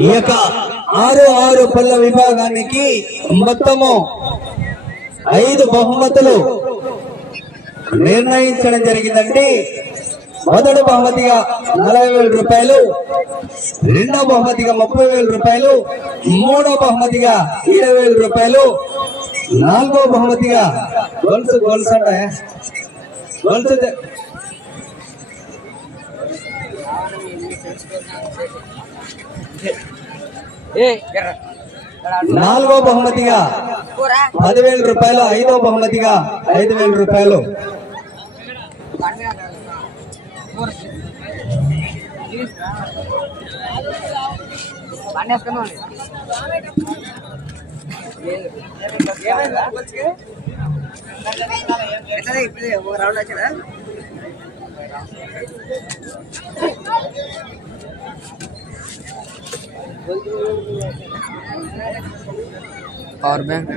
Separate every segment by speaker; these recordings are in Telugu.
Speaker 1: న్యూస్ ఆరు ఆరు పళ్ళ విభాగానికి మొత్తము ఐదు బహుమతులు నిర్ణయించడం జరిగిందండి మొదటి బహుమతిగా నలభై వేల రూపాయలు రెండో బహుమతిగా ముప్పై వేల రూపాయలు మూడో బహుమతిగా ఇరవై వేల రూపాయలు నాలుగో బహుమతిగా గొలుసు గొలుసు అంటే గొలుసు నాలుగో బహుమతిగా పదివేల రూపాయలు ఐదో బహుమతిగా ఐదు వేల రూపాయలు.
Speaker 2: పవర్ బ్యాంక్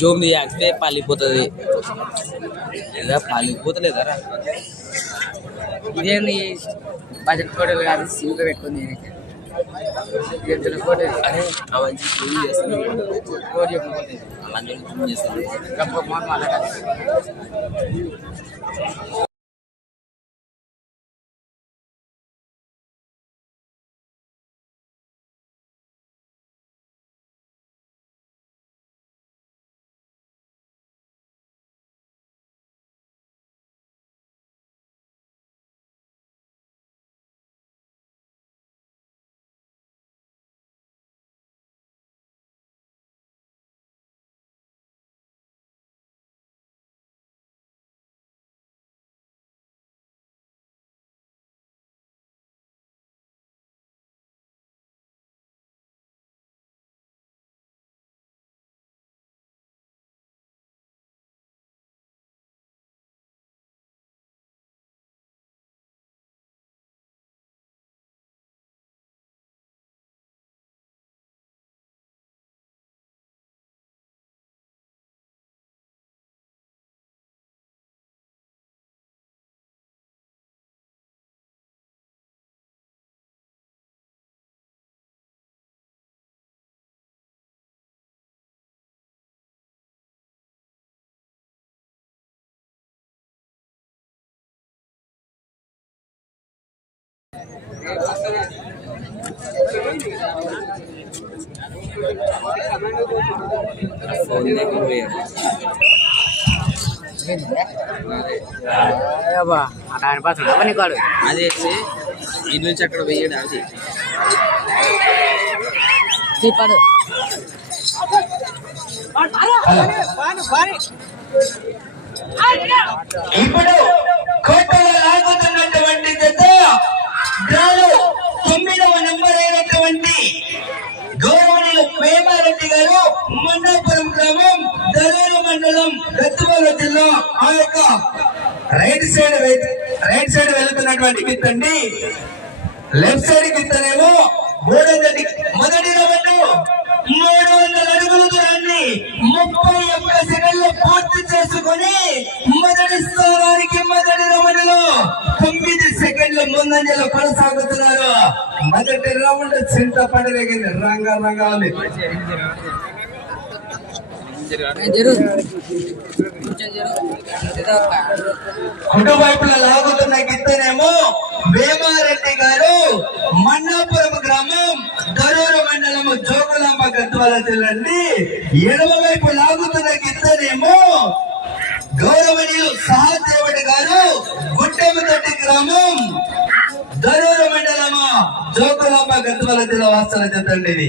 Speaker 2: జూమ్ తీయాస్తే పలిపోతుంది లేదా పలిపోతలేదరా ఇదేంది? బడ్జెట్ ఫోటోలు కాదు సింక్ పెట్టుకుంది నేనైతే అరే అవన్నీ జూమ్ చేస్తాను ఫోటో చెప్పకపోతే అలాంటి జూమ్ చేస్తాను ఫోన్ దగ్గర పోయారు. అట్లా అనిపిస్తుంది అవన్నీ కాడు?
Speaker 3: అదే నుంచి అక్కడ వెయ్యడం అది?
Speaker 2: తీపాడు
Speaker 1: ఇప్పుడు కోటలో లాగుతున్నటువంటి జత జిల్లా ఆ యొక్క రైట్ సైడ్ రైట్ సైడ్ వెళ్తున్నటువంటి గిత్తండి లెఫ్ట్ సైడ్ గిత్తనేమో మూడు వందల మొదటి రౌండ్ మూడు వందల అడుగుల దూరాన్ని ముప్పై ఒక్క సెకండ్లు పూర్తి చేసుకొని మొదటి స్థానానికి మొదటి రౌండ్లో తొమ్మిది సెకండ్లు ముందంజలో కొనసాగుతున్నారు. మొదటి రౌండ్ చింతపడి దిగింది రంగ రంగాలి
Speaker 2: జరుగు కొంచెం
Speaker 1: లాగుతున్న గిత్తనేమో వేమారెడ్డి గారు మన్నాపురం గ్రామం గరూరు మండలము జోగులాంబ గద్వాల జిల్లండి ఎడమ వైపు లాగుతున్న గిత్తనేమో గౌరవనీయులు సహదేవుడి గారు గుట్టెమ్మతొట్టి గ్రామం గరూరు మండలము జోగులాంబ గద్వాల జిల్లా వాస్తవ జతండి ఇది.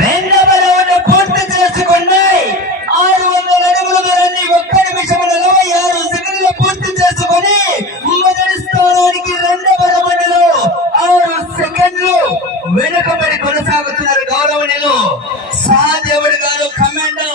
Speaker 1: రెండవ రౌండ్ పూర్తి చేసుకున్నాయి. ఆరు వందల అడుగుల దూరాన్ని ఒక్క నిమిషం నలభై ఆరు సెకండ్లు పూర్తి చేసుకొని మొదటి స్థానానికి రెండవ రౌండ్ ఆరు సెకండ్లు వెనుకబడి కొనసాగుతున్నారు గౌరవనీయులు. సహదేవుడు గారు కమాండర్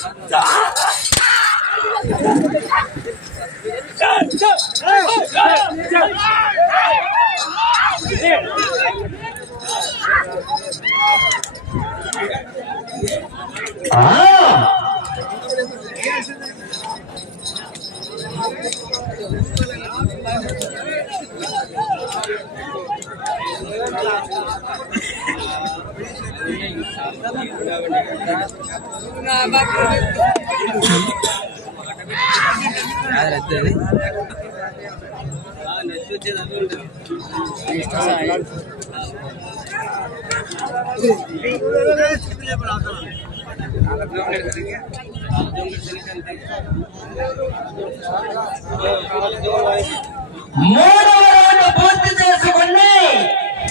Speaker 1: ఆ. ఆహాహా. ఆ. ఆ. మూడవ రౌండ్ పూర్తి చేసుకుని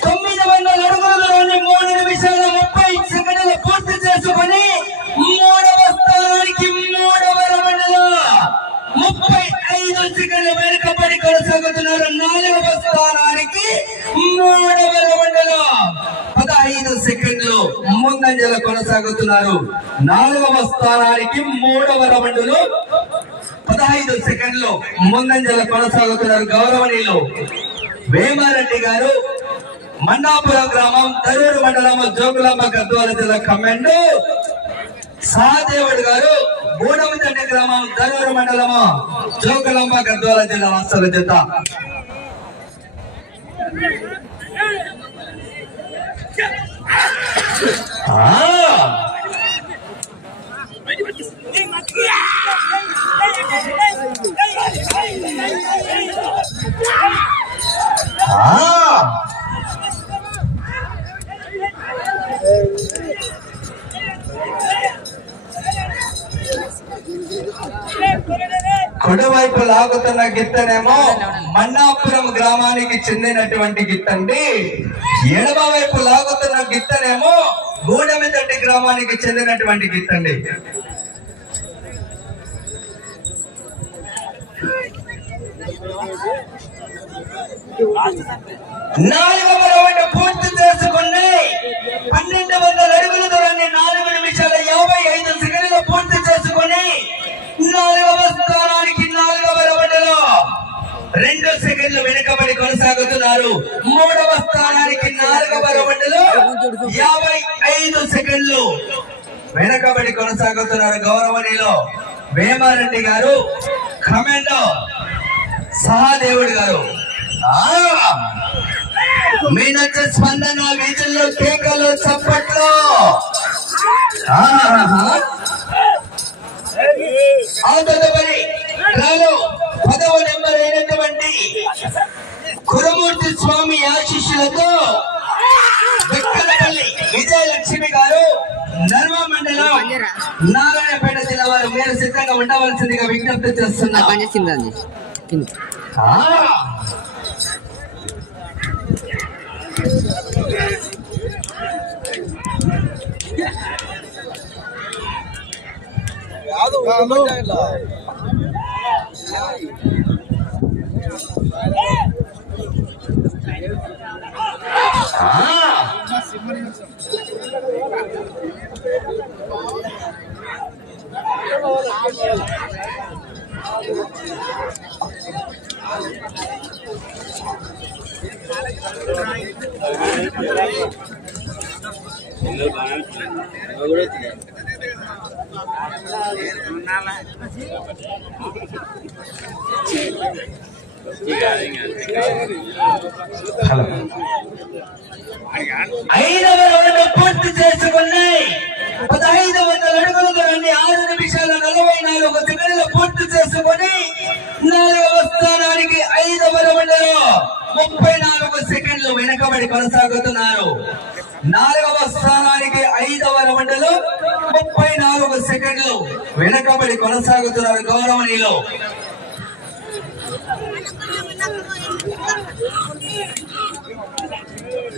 Speaker 1: తొమ్మిది వందల అడుగులలోని మూడు నిమిషాల ముప్పై సెకండ్లు పూర్తి చేసుకుని మూడవ స్థానానికి మూడవ రౌండ్లో ముప్పై ఐదు సెకండ్లు వెనుక కొనసాగుతున్నారు నాలుగవ స్థానానికి మూడవ రౌండ్లో పదహైదు సెకండ్లు ముందంజల కొనసాగుతున్నారు. నాలుగవ స్థానానికి మూడవ రౌండ్లో పదహైదు సెకండ్లు ముందంజల కొనసాగుతున్నారు గౌరవనీయులు వేమారెడ్డి గారు. మన్నాపురం గ్రామం తరూరు మండలం జోగులమ్మ గద్వాల జిల్లా కమాండ్ సాదేవుడు గారు. గూడమితండి గ్రామం తరూరు మండలము జోగులాంబ గద్వాల జిల్లా వాస్తవ జత ఆ కుడివైపు లాగుతున్న గిత్తనేమో మన్నాపురం గ్రామానికి చెందినటువంటి గిత్తండి. ఎడమ వైపు లాగుతున్న గిత్తనేమో గూడెమితట్టి గ్రామానికి చెందినటువంటి గిత్తండి. రౌండ్ పూర్తి చేసుకుని పన్నెండు వందల అడుగుల దూరాన్ని నాలుగు నిమిషాల యాభై ఐదు సెకండ్లు పూర్తి చేసుకుని నాలుగవ కొనసాగుతున్నారు మూడవ స్థానానికి నాలుగవ రౌండ్లో యాభై ఐదు సెకండ్లు. వెనకబడి కొనసాగుతున్నారు గౌరవనీయులు వేమారెడ్డి గారు కమెండో సహాదేవుడు గారు. ఆ! మీ స్పందన వీధుల్లో కేకలు చప్పట్లు. ఆ! తదుపరి పదవ నెంబర్ అయినటువంటి కురమూర్తి స్వామి ఆశిష్యులతో వెక్కలపల్లి విజయలక్ష్మి గారు నర్మ మండలం నారాయణపేట జిల్లా వారు మీరు సిద్ధంగా ఉండవలసిందిగా విజ్ఞప్తి చేస్తున్నారు
Speaker 2: కింద
Speaker 1: ఆ. ఆ. హలో ఐదవ రౌండ్ పూర్తి చేసుకున్నాయి. పదహైదు వందల అడుగుల దూరాన్ని ఆరు నిమిషాల నలభై నాలుగు సెకండ్లు పూర్తి చేసుకుని నాలుగవ స్థానానికి ఐదవ రౌండ్లో ముప్పై నాలుగు సెకండ్లు వెనకబడి కొనసాగుతున్నారు. నాలుగవ స్థానానికి ఐదవ రౌండ్లో ముప్పై నాలుగు సెకండ్లు వెనకబడి కొనసాగుతున్నారు గౌరవనీయులు.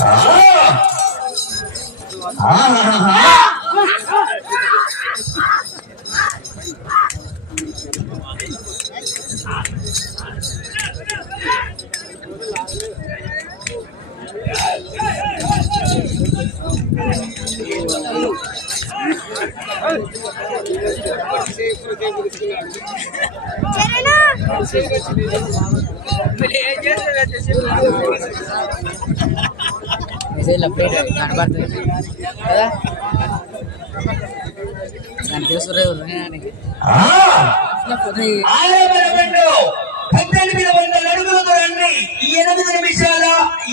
Speaker 2: రాసినాడా
Speaker 1: ఆ!
Speaker 2: ఈ చెల్లిగిరి
Speaker 1: ఆహాహాహా.
Speaker 2: మెసేజ్ అప్డేట్ కనబడుతుంది. కదా? దాని తెలుసు
Speaker 1: ఆ! ఆరవరవండు పద్దెనిమిది వందల అడుగుల దూరాన్ని ఎనిమిది నిమిషాల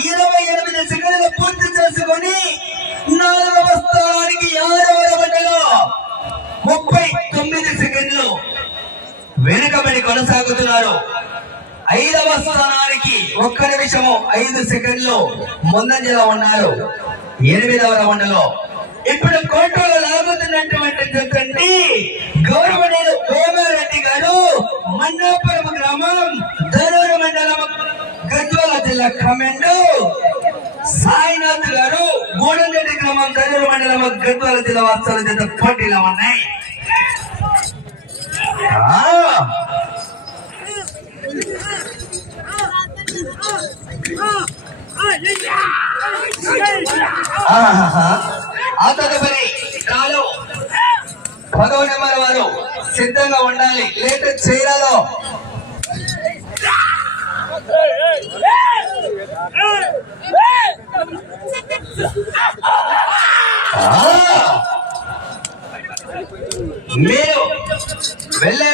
Speaker 1: ఇరవై ఎనిమిది సెకండ్లు పూర్తి చేసుకొని నాలుగవ స్థానానికి ఆరవ రౌండ్లో ముప్పై తొమ్మిది సెకండ్లు వెనుకబడి కొనసాగుతున్నారు. ఐదవ స్థానానికి ఒక్క నిమిషము ఐదు సెకండ్లు ముందంజలో ఉన్నారు. ఎనిమిదవ రౌండ్లో. ఇప్పుడు కోర్టులో లాగుతున్నటువంటి చెప్పండి గౌరవనీయులు కోమారెడ్డి గారు మన్నాపురం గ్రామం ధరూరు మండలం గద్వాల జిల్లా కమెండు. సాయినాథ్ గారు గూడంరెడ్డి గ్రామం ధరూరు మండలం గద్వాల జిల్లా వాస్తవాల చేత పోటీలో ఉన్నాయి. ఆ తదుపరి కాలు పదవ నెంబర్ వారు సిద్ధంగా ఉండాలి. లేట్ చీరలో మీరు వెళ్ళే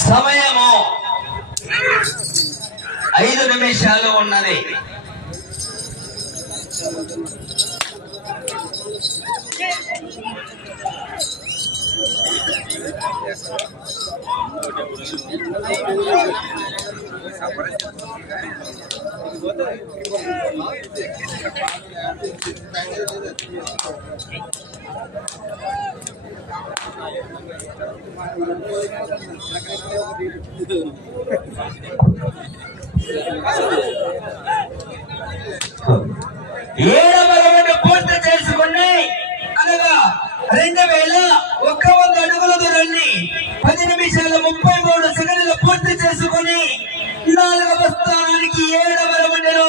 Speaker 1: సమయము ఐదు నిమిషాలు ఉన్నది. ఏడవ రౌండ్ పూర్తి చేసుకున్నాయి. రెండు వేల ఒక్క వంద అడుగుల పది నిమిషాల ముప్పై మూడు సెకండ్లు పూర్తి చేసుకుని నాలుగవ స్థానానికి ఏడవ రౌండ్లో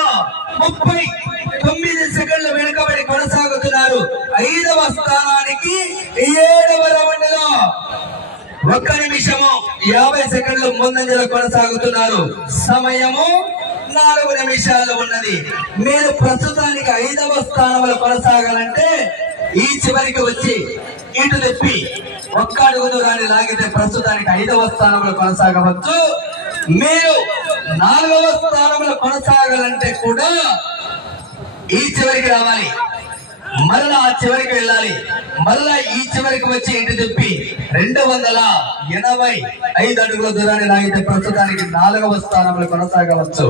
Speaker 1: ముప్పై తొమ్మిది సెకండ్ల వెనుకబడి కొనసాగుతుంది ఐదవ స్థానానికి ఏడవ రౌండ్లో ఒక్క నిమిషము యాభై సెకండ్లు ముందంజలో కొనసాగుతున్నారు. సమయము నాలుగు నిమిషాలు ఉన్నది. మీరు ప్రస్తుతానికి ఐదవ స్థానంలో కొనసాగాలంటే ఈ చివరికి వచ్చి ఇటు తెప్పి ఒక్క అడుగు దూరాన్ని లాగితే ప్రస్తుతానికి ఐదవ స్థానంలో కొనసాగవచ్చు. మీరు నాలుగవ స్థానంలో కొనసాగాలంటే కూడా ఈ చివరికి రావాలి. మరలా ఆ చివరికి వెళ్ళాలి. మరలా ఈ చివరికి వచ్చి ఇంటి తిప్పి రెండు వందల ఎనభై ఐదు అడుగుల దూరాన్ని లాగితే ప్రస్తుతానికి నాలుగవ స్థానంలో కొనసాగవచ్చు.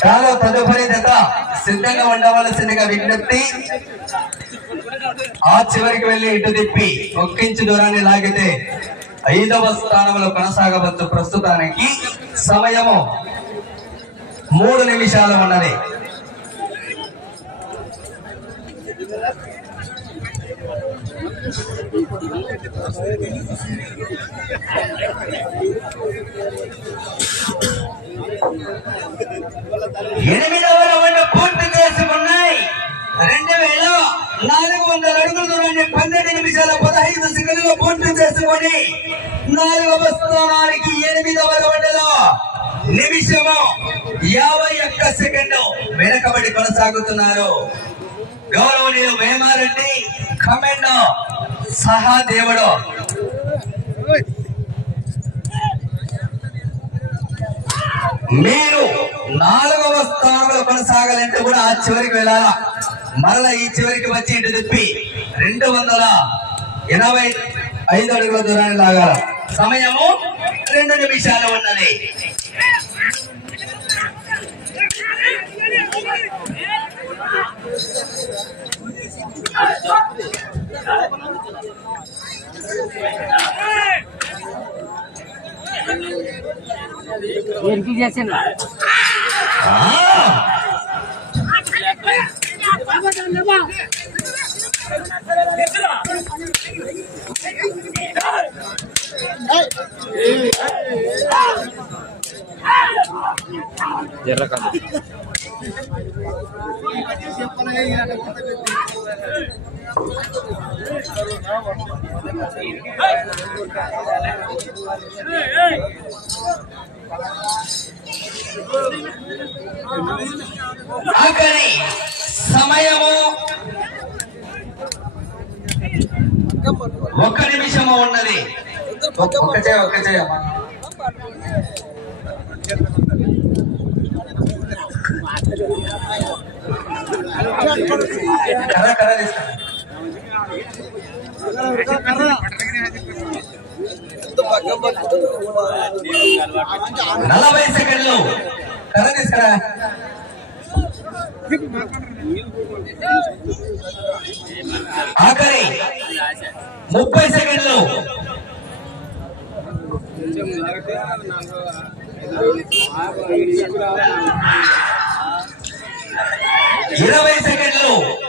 Speaker 1: చాలా తదుపరి జత సిద్ధంగా ఉండవలసిందిగా విజ్ఞప్తి. ఆ చివరికి వెళ్ళి ఇటు తిప్పి ఒక్కించి దూరాన్ని లాగితే ఐదవ స్థానంలో కొనసాగవచ్చు ప్రస్తుతానికి సమయము మూడు నిమిషాలు ఉన్నది. ఎనిమిదవ రౌండ్ పూర్తి చేసుకున్నాయి రెండు వేల నాలుగు వందల అడుగుల దూరాన్ని పన్నెండు నిమిషాల పదహైదు సెకండ్లో పూర్తి చేసుకొని నాలుగవ స్థానానికి ఎనిమిదవ రౌండ్లో నిమిషము యాభై ఒక్క సెకండ్ వెనకబడి కొనసాగుతున్నారు. గౌరవనీయులు వేమారెడ్డి కమెండో సహాదేవుడు మీరు నాలుగవ స్థానంలో కొనసాగాలంటే కూడా ఆ చివరికి వెళ్ళాలా? మరలా ఈ చివరికి వచ్చి ఇటు తిప్పి రెండు వందల ఎనభై ఐదు అడుగుల దూరాన్ని లాగాల సమయము రెండు నిమిషాలు ఉన్నది.
Speaker 2: దేనికి చేసాను
Speaker 1: ఆ!
Speaker 3: ఎర్రకాదు
Speaker 1: ఆఖరి సమయము ఒక్క నిమిషము ఉన్నది ఒక్క చేయ ఒక్క చేయ కర్ర కర్ర తీసుకో. నలభై సెకండ్లు. కర్ర తీసుకురా. ఆఖరి ముప్పై సెకండ్లు. ఇరవై సెకండ్లు.